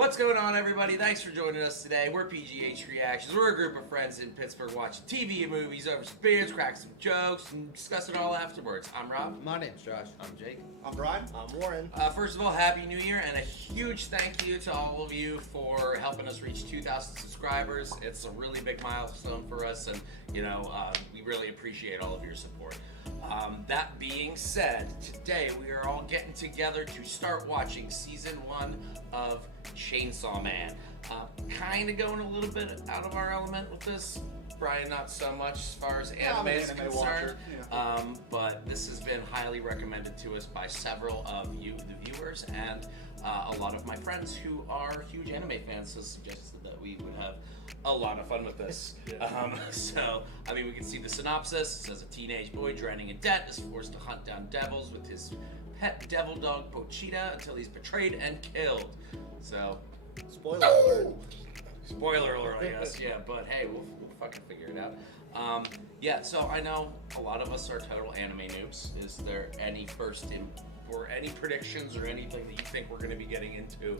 What's going on, everybody? Thanks for joining us today. We're PGH Reactions. We're a group of friends in Pittsburgh watching TV and movies over some beers, cracking some jokes, and discussing it all afterwards. I'm Rob. My name's Josh. I'm Jake. I'm Brian. I'm Warren. First of all, Happy New Year, and a huge thank you to all of you for helping us reach 2,000 subscribers. It's a really big milestone for us, and we really appreciate all of your support. That being said, today we are all getting together to start watching season 1 of Chainsaw Man. Kind of going a little bit out of our element with this. Brian, not so much as far as anime is concerned. But this has been highly recommended to us by several of you, the viewers, and a lot of my friends who are huge anime fans have suggested that we would have a lot of fun with this. We can see the synopsis. It says a teenage boy drowning in debt is forced to hunt down devils with his pet devil dog Pochita until he's betrayed and killed. So, spoiler alert. Spoiler alert, I guess. Yeah, but hey, we'll fucking figure it out. So I know a lot of us are total anime noobs. Is there any any predictions or anything that you think we're going to be getting into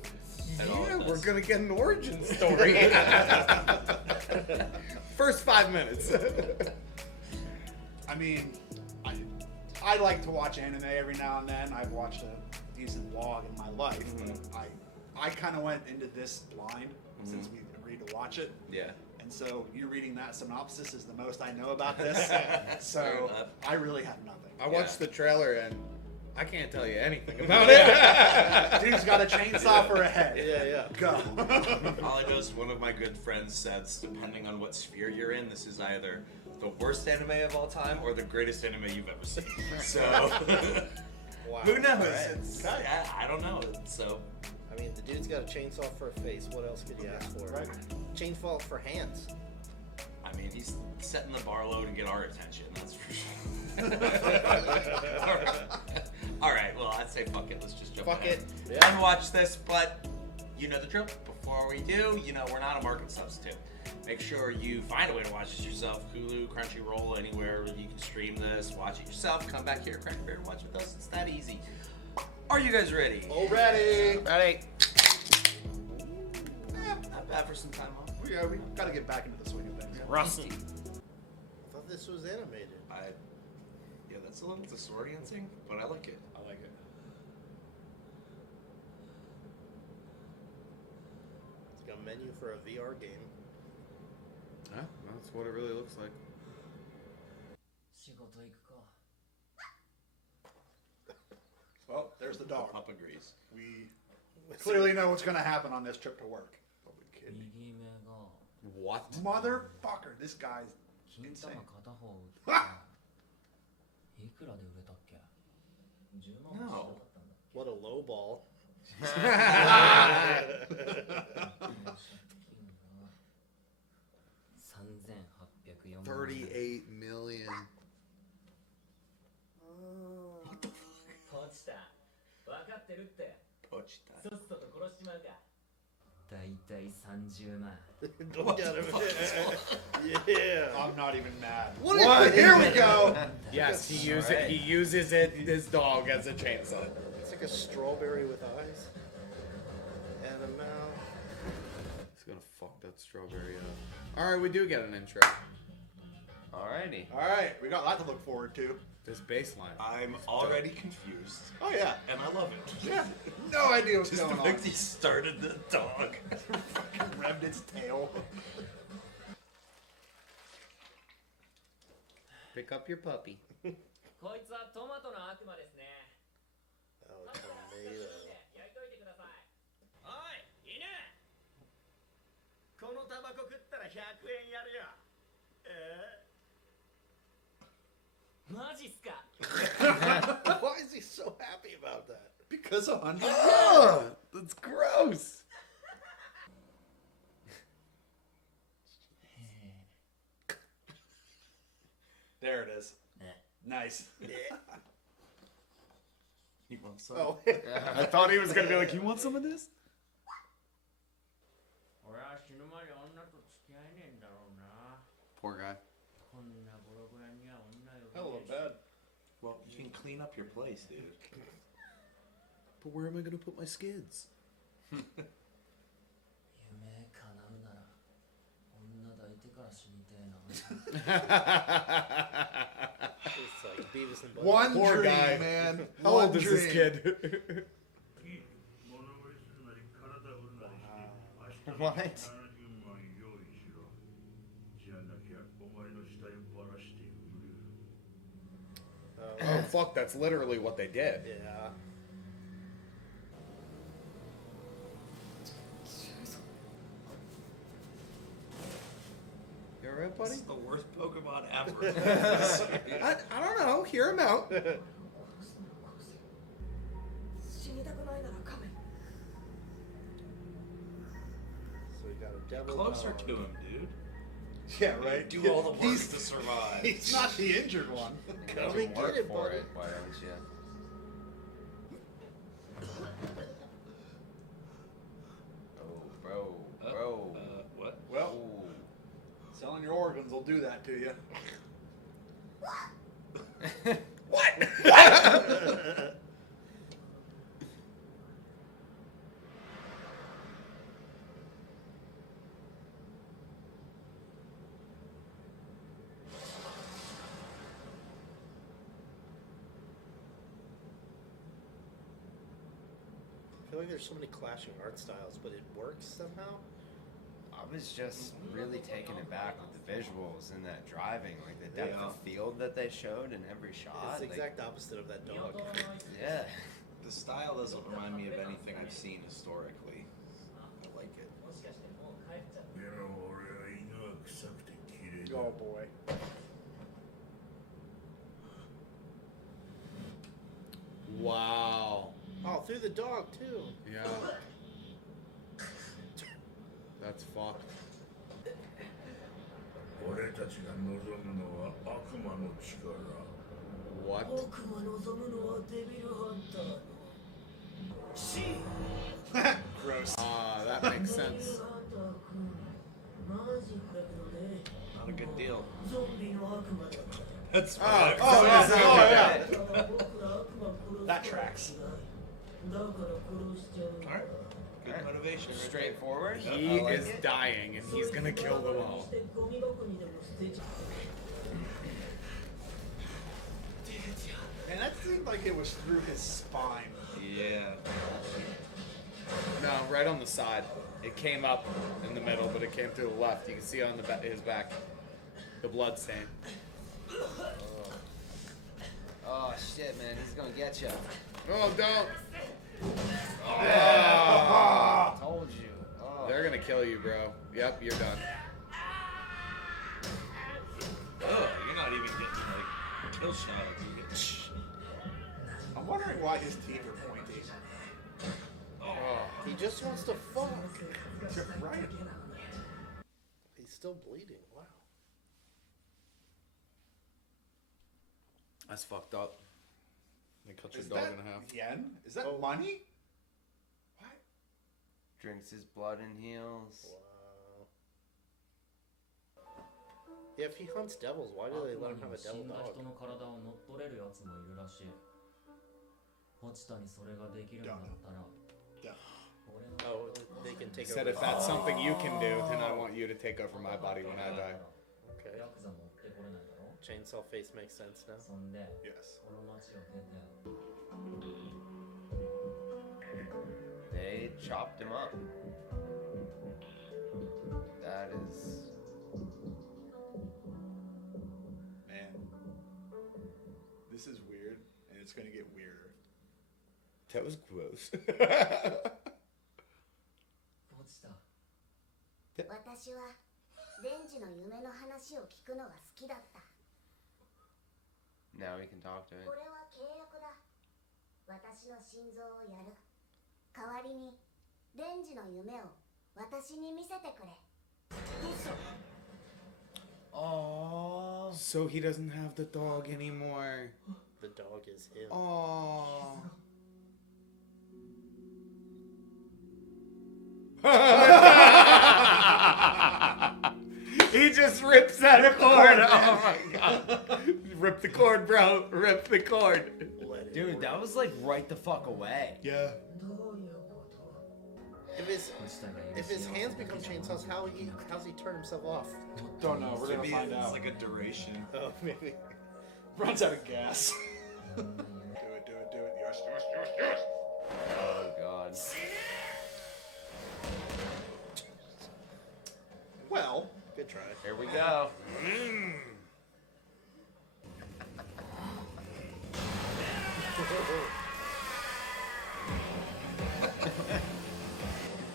at all? Yeah, we're going to get an origin story. First 5 minutes. I like to watch anime every now and then. I've watched a decent log in my life, but I kind of went into this blind since we agreed to watch it. Yeah. And so you reading that synopsis is the most I know about this. So I really have nothing. I watched the trailer and I can't tell you anything about it. Dude's got a chainsaw for a head. Yeah. Go. Polyghost, one of my good friends, says, depending on what sphere you're in, this is either the worst anime of all time or the greatest anime you've ever seen. So, Wow. who knows? Right. I don't know. So, the dude's got a chainsaw for a face. What else could you ask for? Right. Chainsaw for hands. he's setting the bar low to get our attention. That's for sure. All right. Well, I'd say fuck it. Let's just jump Fuck ahead it. Yeah. and watch this. But you know the drill. Before we do, we're not a market substitute. Make sure you find a way to watch this yourself. Hulu, Crunchyroll, anywhere you can stream this. Watch it yourself. Come back here, crack a beer, and watch with us. It's that easy. Are you guys ready? All ready. Ready? Not bad for some time off. Yeah, we got to get back into the swing of things. Rusty. I thought this was animated. That's a little disorienting, but I like it. I like it. It's got a menu for a VR game. Huh? That's what it really looks like. Well, there's the dog. Papa agrees. We clearly know what's going to happen on this trip to work. But we kidding. What? Motherfucker, this guy's insane. No. What a low ball. 38 million. Look at him. Yeah. I'm not even mad. What? Here we go. Yes, he Alright. uses his dog as a chainsaw. It's like a strawberry with eyes and a mouth. He's gonna fuck that strawberry up. Alright, we do get an intro. Alrighty. All right, we got a lot to look forward to. This baseline. I'm already confused, Oh, yeah. and I love it. Yeah. No idea what's Just going the on. fact he started the dog. Fucking revved its tail. Pick up your puppy. Oh, tomato. このタバコ食ったら100円やるよ。マジっすか。 Why is he so happy about that? Because of Hunter. Ugh, that's gross. There it is. Nice. You want some? Oh. I thought he was gonna be like, you want some of this? Poor guy. Hell of a bed. Well, you can clean up your place, dude. But where am I gonna put my skids? It's like Beavis and Butthead. One Poor dream, guy. man. How One old is this dream. kid? What? Oh fuck, that's literally what they did. Yeah. You alright, buddy? This is the worst Pokemon ever. I don't know. Hear him out. 死にたくないなら亀 So we got a devil Closer dog. to him, dude. Yeah, right. Do all the work He's- to survive. He's not the injured one. Come and get it, for buddy. it. Why don't you? Oh, bro, bro. What? Well, Ooh. selling your organs will do that to you. I feel like there's so many clashing art styles, but it works somehow. I was just really taken aback with the visuals and that driving, like the depth Yeah. of field that they showed in every shot. It's the like, exact opposite of that dog. yeah. The style doesn't remind me of anything I've seen historically. I like it. もしかしてもう帰っちゃった Oh boy. Wow. Oh, through the dog too. Yeah. That's fucked. 俺たちが望むのは悪魔の力。 What? 僕が望むのはデビルハンターの死 Gross. Ah, that makes デビル sense. ハンター君マジだけどね Not a good deal. ゾンビの悪魔だから That's Oh, Oh, yeah. so Oh, good. yeah. だから僕ら悪魔殺す That tracks. だから殺しちゃうんだ Alright. Good motivation. right Straightforward. He I like is it. dying and he's gonna kill them all. それゴミ箱にでも捨てちゃう And that seemed like it was through his spine. there. Yeah. No, right on the side. It came up in the middle, but it came through the left. You can see on the his back the blood stain. Oh shit, man, he's gonna get you. Oh, don't! I told you. Oh. They're gonna kill you, bro. Yep, you're done. Oh, you're not even getting like kill shots. You're getting I'm wondering why his teeth are pointy. Oh. He just wants to fuck. Right. He's still bleeding. Wow. That's fucked up. They cut your Is dog that in half. yen? Is that Oh. money? What? Drinks his blood and heals. Wow. Yeah, if he hunts devils, why do they let him have a 死 devil んだ dog? 人の体を乗っ取れるやつもいるらしい。落ちたにそれができるんだったら、 Yeah. 俺の Oh, they can He take said over. if that's something you can do, then I want you to take over my body when I die. Okay. ヤクザ持ってこれないだろ。 Chainsaw face makes sense now. そんで、 Yes. この街を出て、 They chopped him up. That is. Man. This is weird, and it's gonna get weirder. That was gross. 落ちた。私はデンジの夢の話を聞くのが好きだった。 Now we can talk to こ it. れは契約だ。私の心臓をやる。代わりにデンジの夢を私に見せてくれ。 Oh. So he doesn't have the dog anymore. The dog is him. Oh. He just rips that cord. Oh my god. Rip the cord, bro. Rip the cord. Let it Dude, rip. that was like right the fuck away. Yeah. どういうこと If his hands become chainsaws, how's he turn himself off? Don't know. We're gonna Maybe find it's out. like a duration. Oh, maybe. Runs out of gas. Do it. Yes. Oh god. Well, good try. Here we go.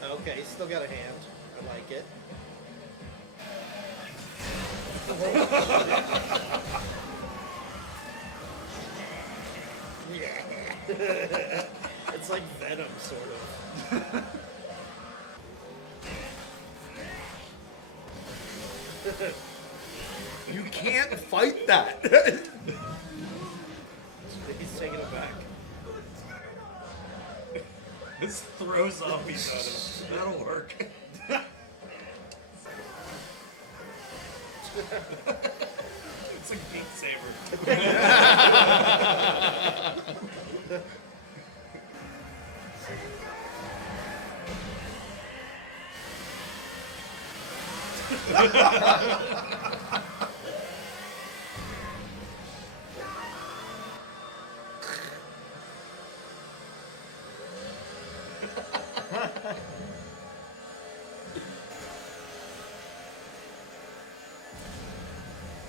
Okay, still got a hand. I like it. Yeah. It's like Venom, sort of. You can't fight that. He's taking it back. Let's throw zombies at him. That'll work. It's like Beat Saber.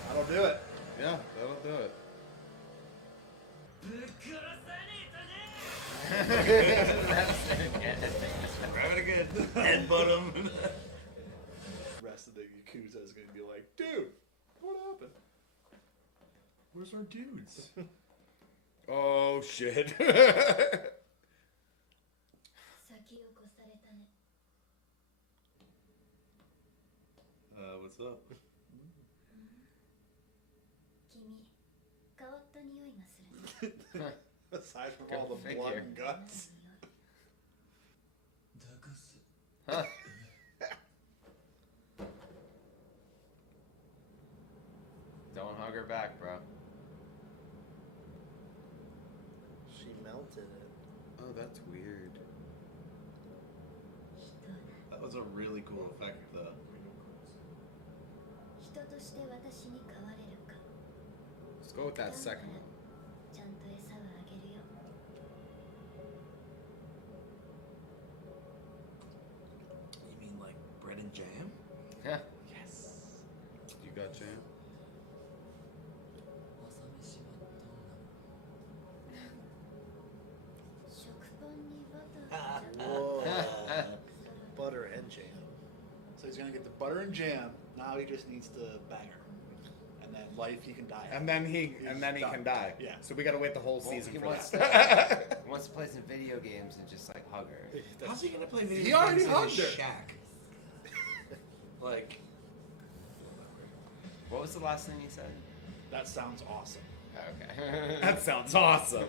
That'll do it. Yeah, that'll do it. Grab it again. Headbutt him. The rest of the Yakuza is gonna be like, dude, what happened? Where's our dudes? Oh shit. 先を越されたね。 What's up? 君、変わった匂いがするね。 Aside from all the blood and guts. ジャガス Don't hug her back, bro. She melted it. Oh, that's weird. 人だ。 That was a really cool effect, though. 人として私に変われるか。 Let's go with that second one. ちゃんと餌はあげるよ。 You mean like bread and jam? Yeah. Yes. You got jam? 朝飯はどうなの食パンにバターとジャム。 Whoa. Butter and jam. So he's gonna get the butter and jam. Now he just needs to bang her, and then life he can die. And then he done. can die. Yeah. So we gotta wait the whole Well, season he for wants that. He wants to play some video games and just like hug her. How's he gonna play video He games already in hugged his her. shack? Like, What was the last thing he said? That sounds awesome. Okay. That sounds awesome.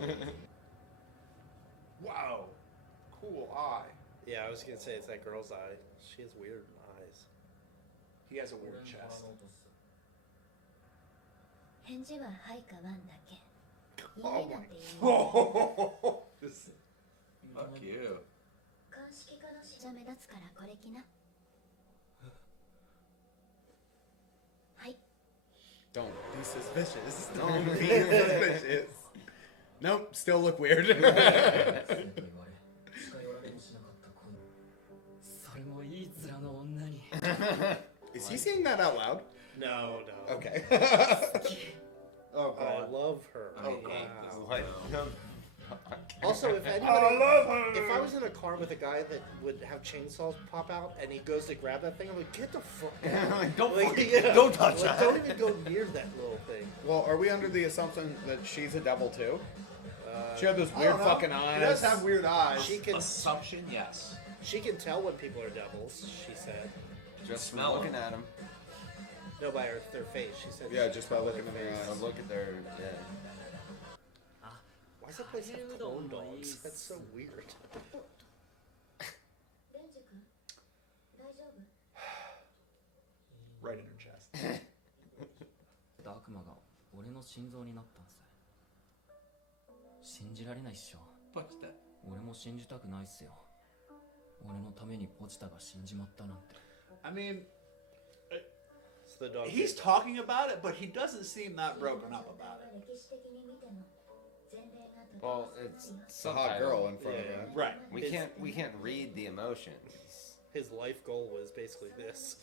Wow. Cool eye. Yeah, I was gonna say it's that girl's eye. She has weird eyes. He has a 俺 weird に chest. 払おうとする返事ははいかワンだけ。いい Oh えだ my. って言うの。 Oh, this. fuck you. 鑑識課のしじゃ目立つからこれ着な。はい。 Don't be suspicious. Don't be suspicious. Nope, still look weird. そうと言われ近寄られもしなかった子にそれもいい面の女に Is he saying that out loud? No, no. Okay. Oh Oh, I god. love her. I hate this What? now. Also, if anybody, if I was in a car with a guy that would have chainsaws pop out and he goes to grab that thing, I'm like, get the fuck out. Don't Like, fucking- yeah. don't touch Like, that. Don't even go near that little thing. Well, are we under the assumption that she's a devil too? She had those I weird don't know. fucking He eyes. does have weird eyes. Assumption, yes. She can tell when people are devils. She said. Just Smell looking them. at him. No, by their face. She said. Yeah, she just can by tell looking their in their face. eyes. Or look at their. Yeah. Why does that place have clone dogs? That's so weird. デンジ君、大丈夫？ Right in her chest. 悪魔が俺の心臓になったんさ信じられないっしょ Fuck that. 俺も信じたくないっすよ俺のためにポチタが死んじまったなんて。 I mean, So the dog. he's talking about it, but he doesn't seem that broken up about it. 歴史的に見ても前例がとて Well, も it's It's a hot girl in front of Yeah. him. Right. We can't read the emotions. His life goal was basically this: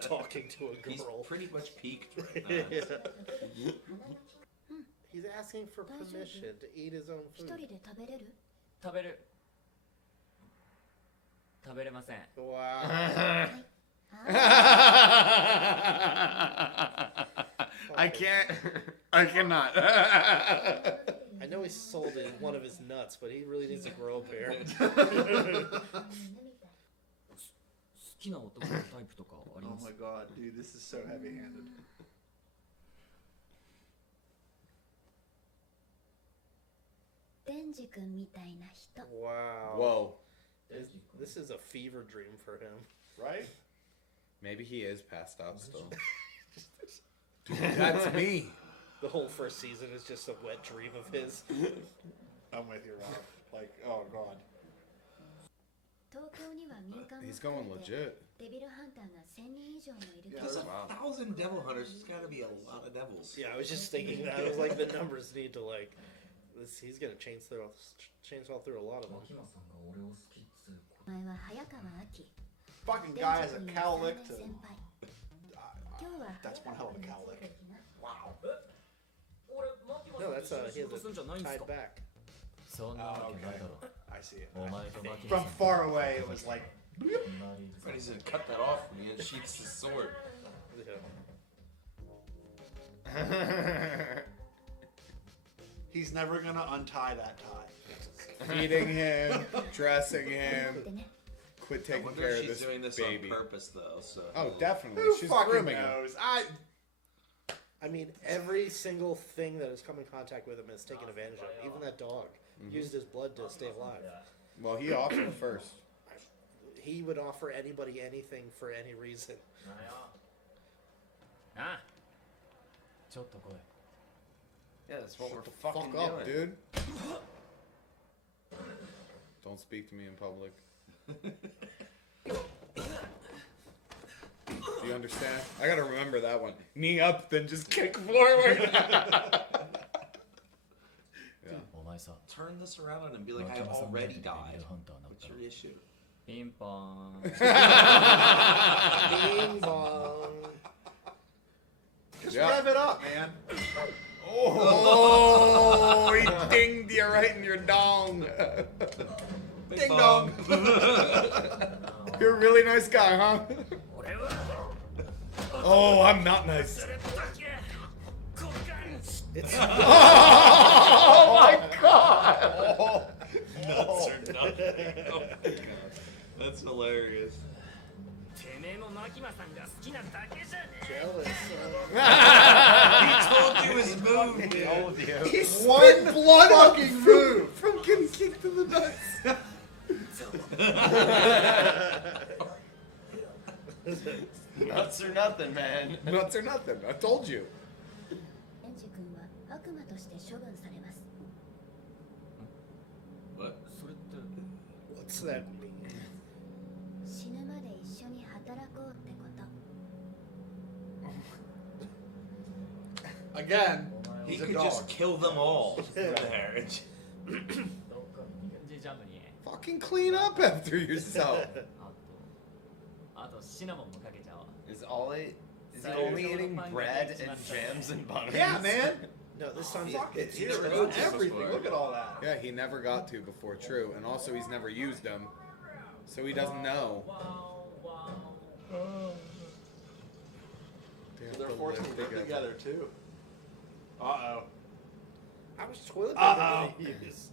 talking to a He's girl. pretty much peaked right now. Yeah. He's asking for permission to eat his own 一 food. 人で食べれる？食べる。食べれません。 Wow. I can't. I cannot. I know he sold it one of his nuts, but he really needs to grow a pair. 好きな男のタイプとかあり Oh ます my god, dude, this is so heavy-handed. デンジ君みたいな人。 Wow. Whoa. This is a fever dream for him. Right? Maybe he is passed out still. Dude, that's me. The whole first season is just a wet dream of his. I'm with you, Rob. Like, oh god. 東京には民間も He's 含 going めて legit. デビルハンターが1000人以上もいるけ There's ど 1,000 devil hunters. There's got to be a lot of devils. Yeah, I was just thinking that. I was like, the numbers need to like. He's gonna chainsaw through a lot of them. 牧間さんが俺を好きっつうお前は早川明 Fucking デン guy has ジ a 君 cow の lick 3 to. 年先輩 今日は That's one hell of a cow lick. wow. 俺牧間 No, さん that's と一緒に仕 he has 事するんじゃないん a す tied か back. そんなわけないだろ I see it. お前と牧間 From さん far away, it was like. Freddy's gonna cut that off when he unsheaths his sword. Yeah. He's never gonna untie that tie. Feeding him, dressing で him. ね Quit I taking wonder care if of she's this doing this baby. on purpose, though. So. Oh, definitely. Who She's fucking grooming him. knows? I mean, every single thing that has come in contact with him is taken advantage of. Even that dog used his blood to stay alive. Well, he offered first. He would offer anybody anything for any reason. なあちょっと来い Yeah, that's what we're Fuck fucking up, doing. dude. Don't speak to me in public. Do you understand? I gotta remember that one. Knee up, then just kick forward. Yeah. お前さ Turn this around on him and be like, 牧 I 間さん already デビ died. ルハンターになっ What's たら your issue? ピンポーン Bing bong. Just Yeah. rev it up, man. Oh, he dinged you right in your dong. Ding dong. You're a really nice guy, huh? 俺は Oh, I'm not nice. それだけ交換 It's Oh my god. Nuts or nothing. Oh my god. That's hilarious. てめえも牧間さんが好きなだけじゃね jealous. He told you his move, dude. He's One blood fucking move. from getting kicked in the nuts. Nuts or nothing, man. Nuts or nothing. I told you. デンジ君は悪魔として処分されます What? それって What's that mean? 死ぬまで一緒に働こうってこと Again, He he's a could dog. just kill them all there. どっかに逃げジャムに Fucking clean up after yourself. あとシナモンもかけちゃおう Is he only eating bread and jams and butter? Yeah, man. No, this time Fuck it. it's He's Zero doing notice everything. before. Look at all that. Yeah, he never got to before, true. And also, he's never used them. So he doesn't know. They have They're to forced to live live together too. Uh-oh. How much toilet Uh-oh. paper did he use?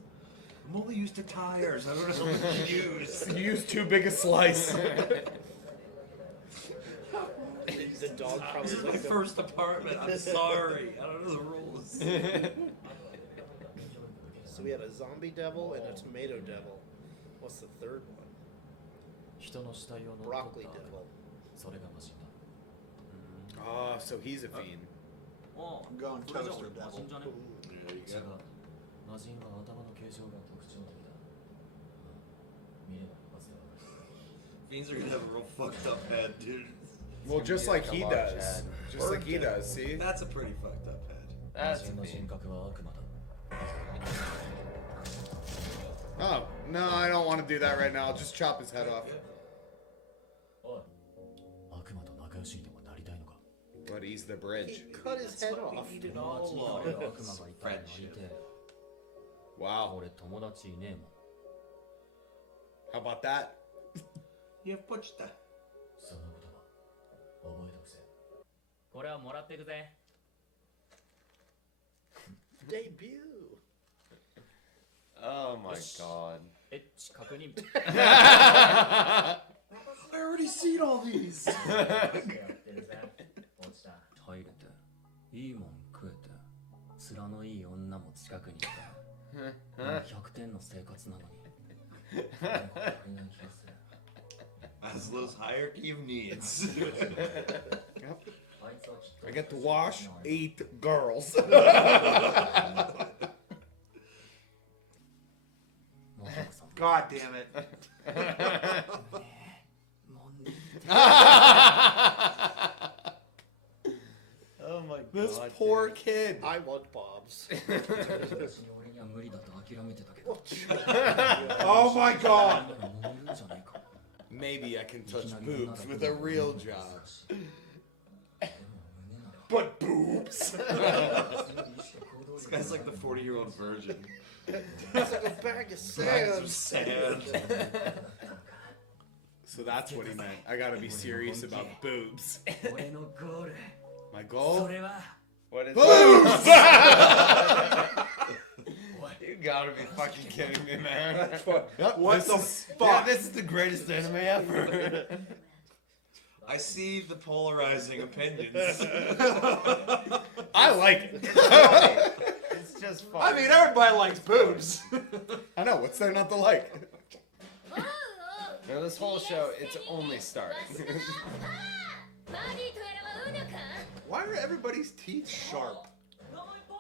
I'm only used to tires. I don't know what to use. You used too big a slice. The dog This probably is my looked up. first apartment. I'm sorry. I don't know the rules. So we had a zombie devil and a tomato devil. What's the third one? 人の死体を乗っ Broccoli 取った devil. それがマシンだ Oh, so he's a fiend. おう I'm going これじゃ toaster 俺マシン devil. じゃね There you 違う go. マジンは頭の形状が特徴的だ見ればわか Fiends are gonna have a real fucked up head, dude. Well, just like he does. Just like he does, see? That's a pretty fucked up head. That's 人の人 mean. 格は悪魔だ Oh, no, I don't want to do that right now. I'll just chop his head off. おい悪魔と仲良しにでもなりたいのか But he's the He bridge. cut his head off. 友達になれる悪魔がいたらなりてえ Wow. 俺友達いねえもん How about that? You have pushed that. その言葉覚えとくぜこれはもらってくぜ Debut. Oh my god. エッチ確認 I already seen all these. やってるぜ落ちた入れていいもん食えて面のいい女も近くにいて100点の生活なのになんか足りない気がする Maslow's hierarchy of needs. あいつはきっと I get to wash 8 girls. モトコさん God damn it. もんで Oh my This god. poor dude. kid. I want Bob's. 昔に俺には無理だと諦めてたけど Oh my god. なら揉めるんじゃねえか Maybe I can touch boobs with a real job. But boobs. This guy's like the 40-year-old virgin. It's like a bag of Bags of sand. sand. So that's what he meant. I gotta be serious about boobs. 俺のゴール My そ goal? れは What is Boobs! You gotta be fucking kidding me, man. What the Yeah, fuck? this is the greatest anime ever. I see the polarizing opinions. I like it. It's just fun. I mean, everybody likes boobs. I know, what's there not to like? Now, this whole show, it's only starting. Why are everybody's teeth sharp?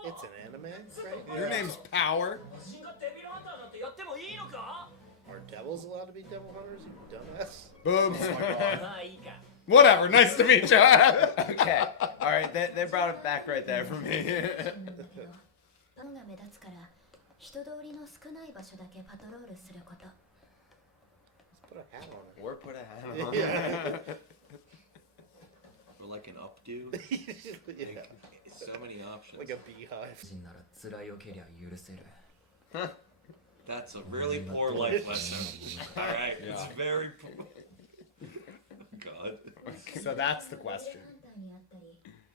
It's an anime, right? Your name's Power. マシンガデビルハンターなんてやってもいいのか Are devils allowed to be devil hunters, you dumbass? Boobs. まあいいか Whatever, nice to meet you. Okay, alright, they brought it back right there for me. 音が目立つから人通りの少ない場所だけパトロールすること Put a hat on it. Or put a hat on. Yeah. Or like an updo. Yeah. So many options. Like a beehive. 人なら辛いよけりゃ許せる That's a really poor life lesson. Alright, it's very poor. God. So that's the question. ハンターに会ったり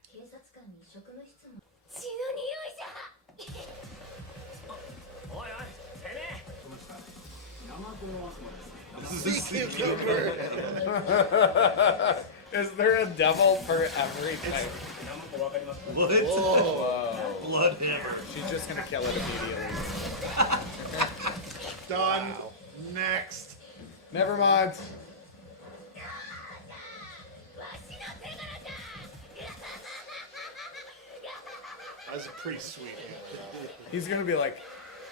警察官に職務質問血の匂いじゃおいおいてめえ Sea cucumber. Is there a devil for everything? What? Whoa. Blood hammer. She's just gonna kill it immediately. Done. Next. Never mind. That's a pretty sweet one. He's gonna be like,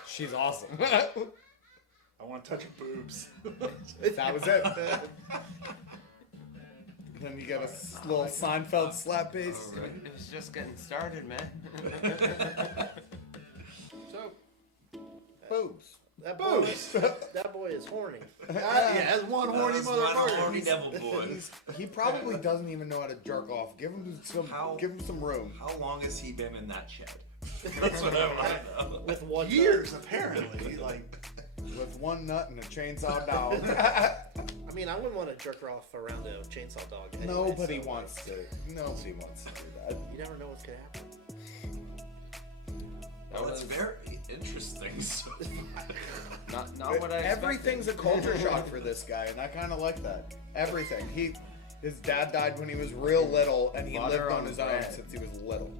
she's awesome. I want to touch your boobs. That was it. Then you get a little Seinfeld slap bass. It was just getting started, man. So, Boobs. that boy, Boobs. that boy is horny. Yeah, that's one horny That's one motherfucker. horny devil boy. He probably doesn't even know how to jerk off. Give him some room. How long has he been in that shed? That's what I want to know. With one Years, apparently. Like, With one nut and a chainsaw dog. I mean, I wouldn't want to jerk her off around a chainsaw dog. Anyway, Nobody so, wants to. Nobody wants to do that. You never know what's gonna happen. Oh, that's very interesting. So Not what I expected. Everything's a culture shock for this guy, and I kind of like that. Everything. His dad died when he was real little, and he Butter lived on on his bread. own since he was little.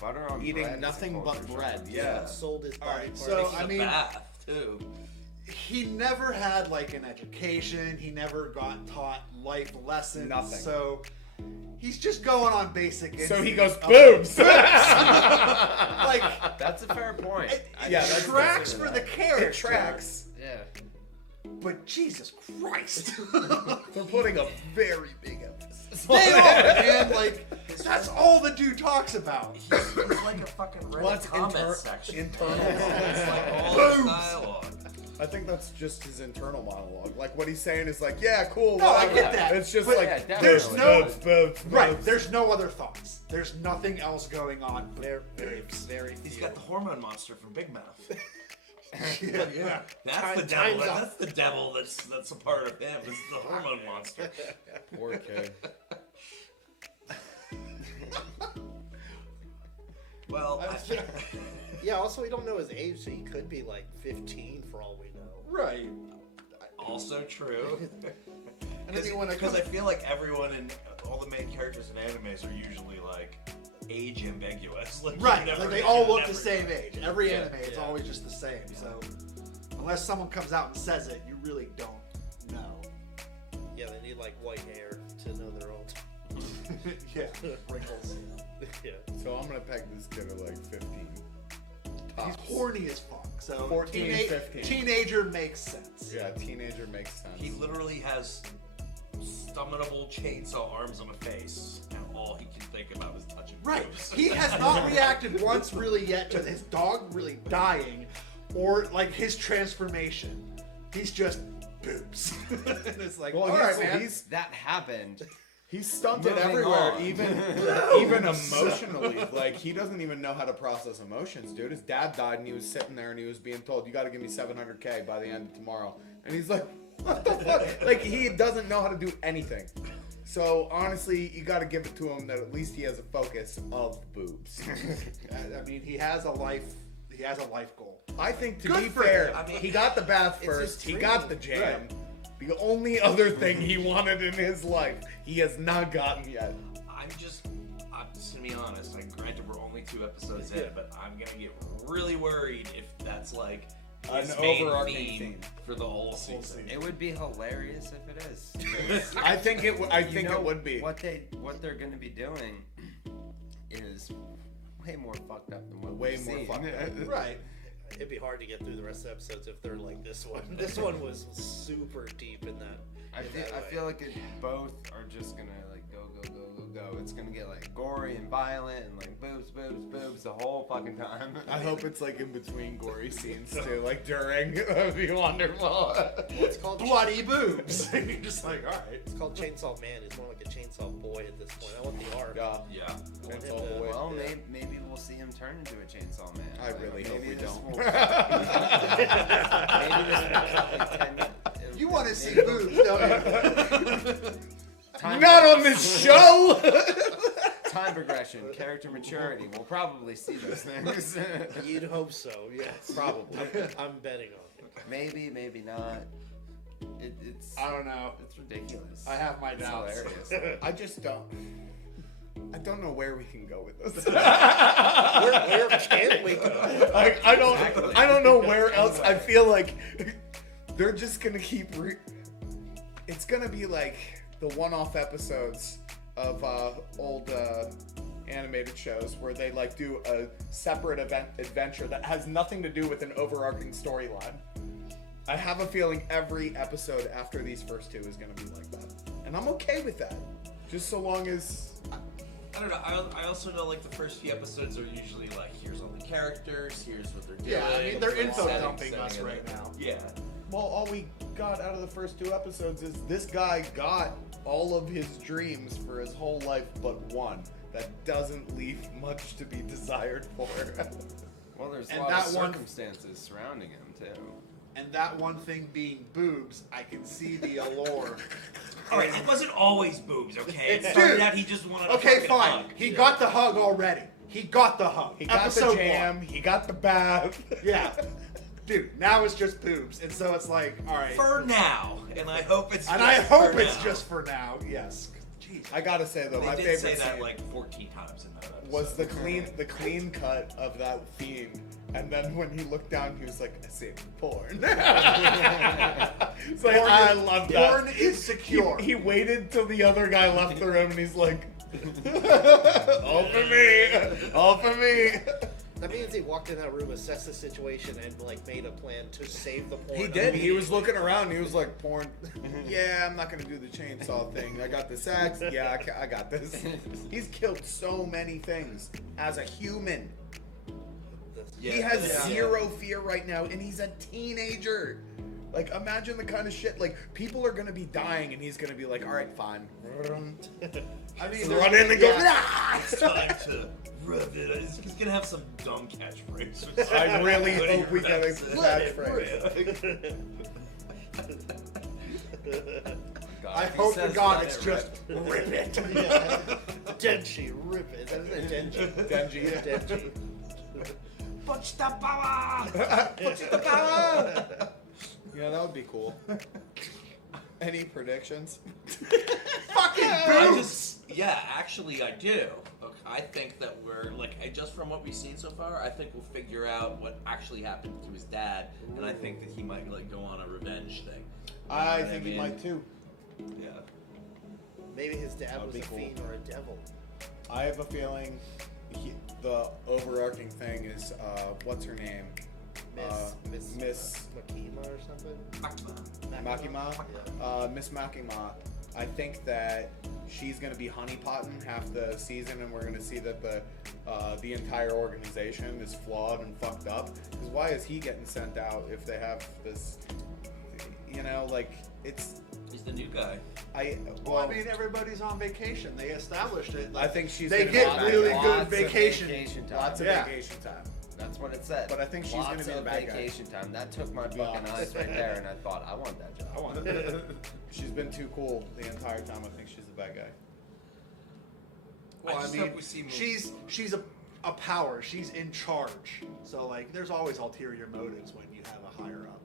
Butter on Eating bread is nothing a but culture bread. shock. Yeah. Sold his body Alright, parts. so I the mean, bath too. he never had like an education. He never got taught life lessons. Nothing. So he's just going on basic. So he instinct goes, boobs! Like, That's a fair point. it Yeah, that's tracks definitely for the that. character. It tracks. Yeah. but Jesus Christ. They're putting a very big emphasis. They are, man. Like, that's all the dude talks about. He's like a fucking Reddit What's comment section. internal? It's like all Boom. the dialogue. I think that's just his internal monologue. Like what he's saying is like, yeah, cool. No, I whatever. get that. It's just But like there's no boobs. right. There's no other thoughts. There's nothing else going on. Very, Boobs. very He's few. got the hormone monster from Big Mouth. Yeah. That's the devil. Time's up. That's the devil. That's a part of him. Is the hormone monster. Poor kid. Well, Yeah, also we don't know his age, so he could be like 15 for all we know. Right. also true. And I mean, when it Because comes, I feel like everyone in all the main characters in animes are usually like age ambiguous. Like, you right, never- like they you all look never- the same age. Every Yeah, anime is yeah. always just the same. So unless someone comes out and says it, you really don't know. Yeah, they need like white hair to know they're old. Yeah, wrinkles. Yeah. So I'm gonna peg this kid at like 15. He's Tops. horny as fuck. So 14, 15. Teenager makes sense. Yeah, teenager makes sense. He literally has stomachable chainsaw arms on a face, and all he can think about is touching Right. boobs. He has not reacted once really yet to his dog really dying or like his transformation. He's just boobs. And it's like, Well, all right, he's- man. he's- That happened. He's stunted Moving everywhere, on. even emotionally. Like he doesn't even know how to process emotions, dude. His dad died, and he was sitting there, and he was being told, "You got to give me 700K by the end of tomorrow." And he's like, "What the fuck?" Like he doesn't know how to do anything. So honestly, you got to give it to him that at least he has a focus of boobs. I mean, he has a life. He has a life goal. I think to Good be for fair, him. I mean, he got the bath it's first. his He got the dream. jam. Right. The only other thing he wanted in his life, he has not gotten yet. I'm just to be honest, granted we're only 2 episodes in, but I'm gonna get really worried if that's like his An main overarching theme. for the whole season. It would be hilarious if it is. I think it. I You think know, it would be. What they're gonna be doing is way more fucked up than what Way we've more seen. fucked up. Right. It'd be hard to get through the rest of the episodes if they're like this one. This one was super deep in that. I way. feel like both are just gonna like go. It's gonna get like gory and violent and like boobs the whole fucking time. I hope it's like in between gory scenes too, like during. That would be wonderful. It's called Bloody boobs. And you're just like, all right. It's called Chainsaw Man. He's more like a Chainsaw Boy at this point. I want the arc. Yeah. Yeah. I want Chainsaw him to- Boy. Well, maybe we'll see him turn into a chainsaw man. I really hope we this don't. will- maybe this will take 10 You want to see boobs, don't you? time Not on this show. time progression, character maturity. We'll probably see those things. You'd hope so, yes. Probably. I'm betting on it. maybe not. It's I don't know. it's ridiculous. I have my It's doubts. hilarious. I just don't. I don't know where we can go with this. Where can we go? I don't know where else. I feel like they're just gonna keep. It's gonna be like the one-off episodes of old animated shows where they like do a separate adventure that has nothing to do with an overarching storyline. I have a feeling every episode after these first 2 is gonna be like that, and I'm okay with that, just so long as. I don't know. I also know like the first few episodes are usually like, here's all the characters, here's what they're doing. Yeah, I mean, they're info setting dumping us it. right now. Yeah. Well, all we got out of the first 2 episodes is this guy got all of his dreams for his whole life but one. That doesn't leave much to be desired for. Well, there's a And lot that of one- circumstances surrounding him too. And that one thing being boobs, I can see the allure. All right, it wasn't always boobs, okay? It Dude, started out he just wanted a Okay, fucking fine. hug. He got the hug already. He got the hug. He got Episode the jam, 1. he got the bath. Yeah. Dude, now it's just boobs. And so it's like, all right. For now, and I hope it's. And just I hope for it's now. just for now. Yes. Jeez. I gotta say though, They my did favorite say that scene like 14 times in that episode. was the clean cut of that fiend, and then when he looked down, he was like, "I see porn." It's like, I love that. Porn is secure. He waited till the other guy left the room, and he's like, "All for me, all for me." That means he walked in that room, assessed the situation, and like made a plan to save the porn. He did. He was looking around. And he was like, "Porn. Yeah, I'm not gonna do the chainsaw thing. I got this axe. Yeah, I got this." He's killed so many things as a human. He has zero fear right now, and he's a teenager. Like, imagine the kind of shit. Like, people are gonna be dying, and he's gonna be like, "All right, fine." I mean, Run in and go. It's time to rev it. He's gonna have some dumb catchphrase. I really When he hope we get a revs it. catchphrase. I hope to God it's just rip it. Denji, rip it. Is that Denji? Denji. Denji. Punch the power! Punch the power! Yeah, that would be cool. Any predictions? Fucking yeah, actually I do. Okay, I think that we're just from what we've seen so far, I think we'll figure out what actually happened to his dad, and I think that he might go on a revenge thing. I think he might too. Yeah. Maybe his dad That'd was be a cool. fiend or a devil. I have a feeling the overarching thing is what's her name? Miss Makima or something? Makima. Miss Makima. I think that she's gonna be honeypotting half the season, and we're gonna see that the entire organization is flawed and fucked up. Because why is he getting sent out if they have this? You know, like it's. He's the new guy. Well, I mean, everybody's on vacation. They established it. Like, I think she's. They gonna get be really back. good vacation. time. Lots of vacation time. That's what it said. But I think she's Lots gonna be the of bad guy. vacation time. That took my fucking eyes right there, and I thought, I want that job. I want it. She's been too cool the entire time. I think she's the bad guy. Well, I just hope we see more. she's a power. She's in charge. So like, there's always ulterior motives when you have a higher up.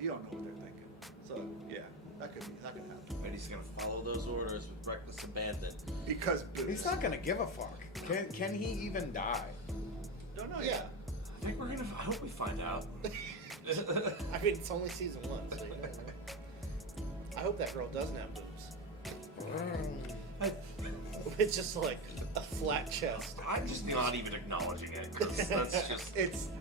You don't know what they're thinking. So yeah, that could happen. But he's gonna follow those orders with reckless abandon. Because He's not gonna give a fuck. Can he even die? Don't know. Yeah. I think I hope we find out. I mean, it's only season 1, so you don't know. I hope that girl doesn't have boobs. It's just like a flat chest. I'm just not even acknowledging it, because that's just...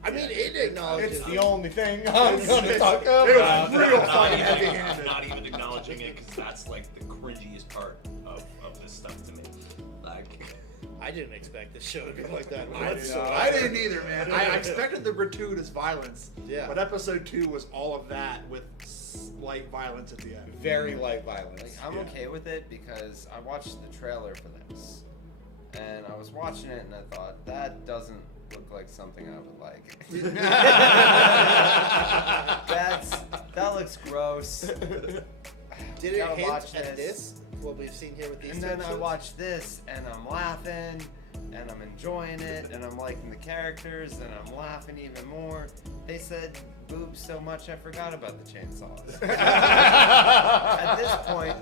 I mean, it acknowledges It's the it. only thing I'm gonna talk It about. was real I'm fucking heavy-handed. not even acknowledging it, because that's like the cringiest part of this stuff to me. Like... I didn't expect this show to be like that. I didn't either, man. I expected the gratuitous violence. Yeah. But episode 2 was all of that with slight violence at the end. Very light violence. Like, I'm okay with it because I watched the trailer for this, and I was watching it, and I thought, that doesn't look like something I would like. That looks gross. Did it Gotta hint watch at this? What we've seen here with these And two then I episodes? watched this, and I'm laughing, and I'm enjoying it, and I'm liking the characters, and I'm laughing even more. They said boobs so much I forgot about the chainsaws. At this point,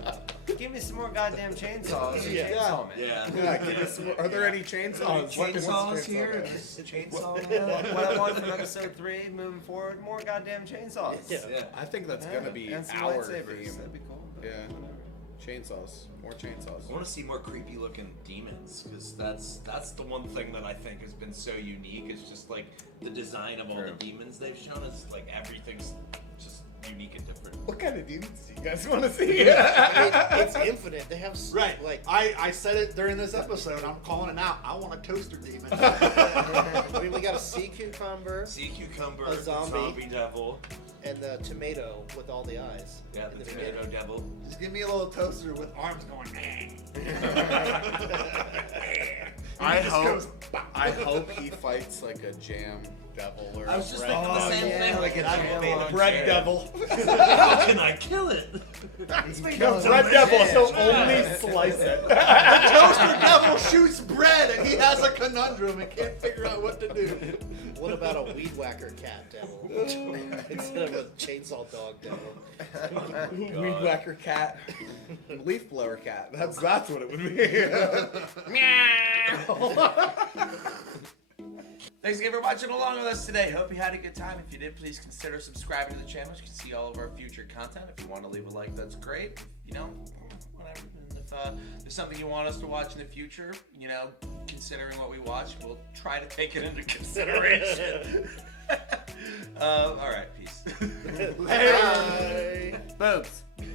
give me some more goddamn chainsaws and chainsaw man. Yeah, give us some more. Are there any chainsaws? Chainsaws here? Chainsaw What I want from episode 3 moving forward, more goddamn chainsaws. Yeah. I think that's gonna be and some our lightsabers. theme. That'd be cool. but Yeah. whatever. Chainsaws. More chainsaws. I want to see more creepy looking demons, because that's the one thing that I think has been so unique. It's just like the design of all the demons they've shown us. Like everything's just unique and different. What kind of demons do you guys want to see? It's infinite. They have Right. like I said it during this episode. I'm calling it out. I want a toaster demon. I mean, we got a sea cucumber Sea cucumber, A zombie. devil, and the tomato with all the eyes. yeah, in the beginning. tomato devil. Just give me a little toaster with arms going. I hope he fights like a jam devil or I was just thinking the same thing. Like it's bread devil. How can I kill it? Bread devil, he'll only slice it. The toaster devil shoots bread, and he has a conundrum and can't figure out what to do. What about a weed whacker cat devil instead of a chainsaw dog devil? Weed whacker cat, leaf blower cat. That's what it would be. Thanks again for watching along with us today. Hope you had a good time. If you did, please consider subscribing to the channel. You can see all of our future content. If you want to leave a like, that's great. You know, whatever. In the if there's something you want us to watch in the future, you know, considering what we watch, we'll try to take it into consideration. All right, peace. Bye. Boobs.